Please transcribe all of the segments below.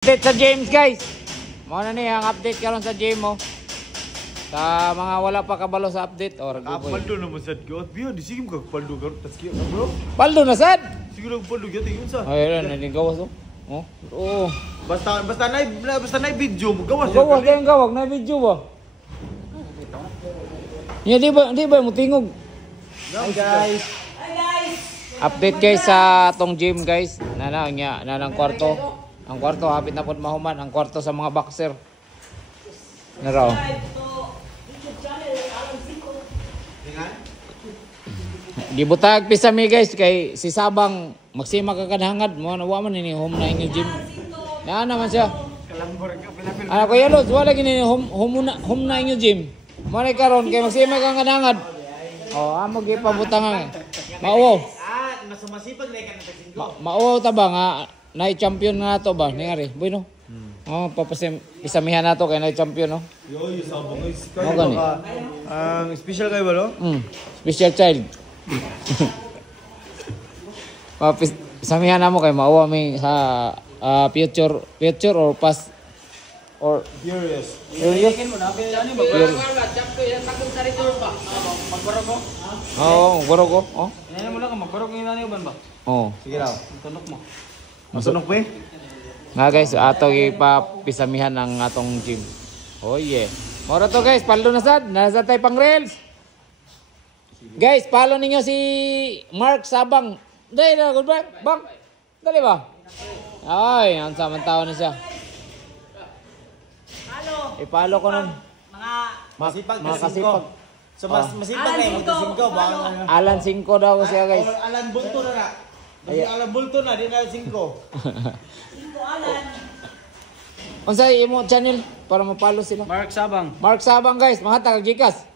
Update sa James guys. Muna ni ang update karon sa James mo. Sa mga wala pa kabalo sa update or Paldo naman sad ko. Biyo di sige mo paldo karon tas kiyo bro. Paldo na sad. Siguro paldo gyud ingon sa. Ay ra ni gawas to. Oh. Oh. Basta nay video mo gawas. Gawag kayong gawag na video ba? Ya di ba mo tingog. Hi guys. Update guys sa tong gym guys. Nanang kwarto. Ang kwarto hapit na pud mahuman ang kwarto sa mga boxer. Naraw. Gibutag pisami guys kay si Sabang magsima kakadhangad mo na wa man ni home na inyo gym. Na naman siya. Ano ko yelo, wala gini home na inyo gym. Mo ni karon kay magsima kakadhangad. Oh, amo gi pabutangan. Mauwaw. Masumasipag na ka nagsingo. Mauwaw ta ba nga na-champion na to ba? Ningari, bueno. Oh, pisamihan na to kay na-champion no. Yo, Sabang guys. Kayo ba? Special kayo ba no? Special child. Pisamihan na mo kay mauwa mi sa future or past or Furious. Furious mo na ano ba? Magbaro ko? Oo, goro ko. Oh. Ano mo lang magbaro ko yung nani uban ba? Oh. Sige raw. Tunok mo. Masunok pa eh. Nga guys, ato ipapisamihan ang atong gym. Oh yeah. Mora to guys, paldo na sad. Nasa tayo pang reels. Guys, follow ninyo si Mark Sabang. Dali na, good bye. Bang. Dali ba? Ay, ang samang tao na siya. I-follow ko nun. Masipag mga na kasipag. So masipag na yung singko ba? Alan 5 daw siya guys. Alan Bulto na na. Ay, Alan Bulto na, di na 5. Unsay imo channel para ma-follow sila? Mark Sabang. Mark Sabang guys, mahatag Gcash.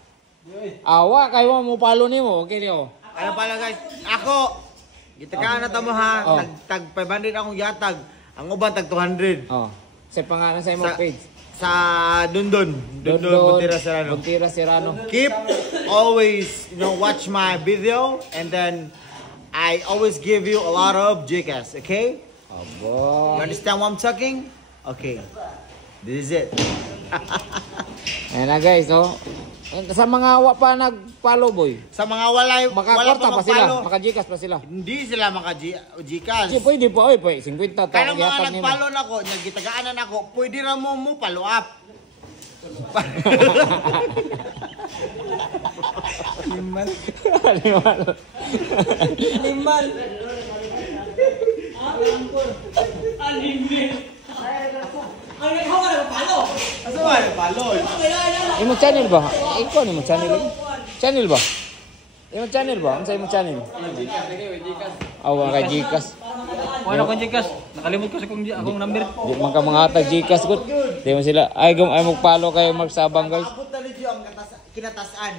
Awa kay mo follow nimo, okay niyo. Ano pala guys? Ako gitakaan na tamo ha. Oh. Tag 500 akong yatag. Ang uban tag 200. Oh. Sa pangalan sa imong page. Sa Dundon Buntira Serrano. Buntira Serrano. Keep always, watch my video and then I always give you a lot of Gcash, okay? Abo. You understand what I'm talking? Okay. This is it. Ayan na guys, no? Sa mga wa pa nag-follow boy. Sa mga wala Makakwarta pa sila, mag-follow, maka-Gcash pa sila. hindi sila maka-Gcash. Si pwede pa, oy, 50 ta. Kaya mga nag-follow na ko, nagitagaanan ako, pwede ra mo follow up. Liman. Liman. Liman. Asa ba follow? Imo channel ba? Ikaw ni mo channel. Channel ba? Imo channel ba? Unsa imo channel? Awa kay Gcash. Wala ko Gcash. Nakalimot ko sa akong number. Di man ka mga hatag Gcash gud. Di mo sila ay mag-follow kay Mark Sabang guys. Abot na ang kinatasan.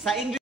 Sa English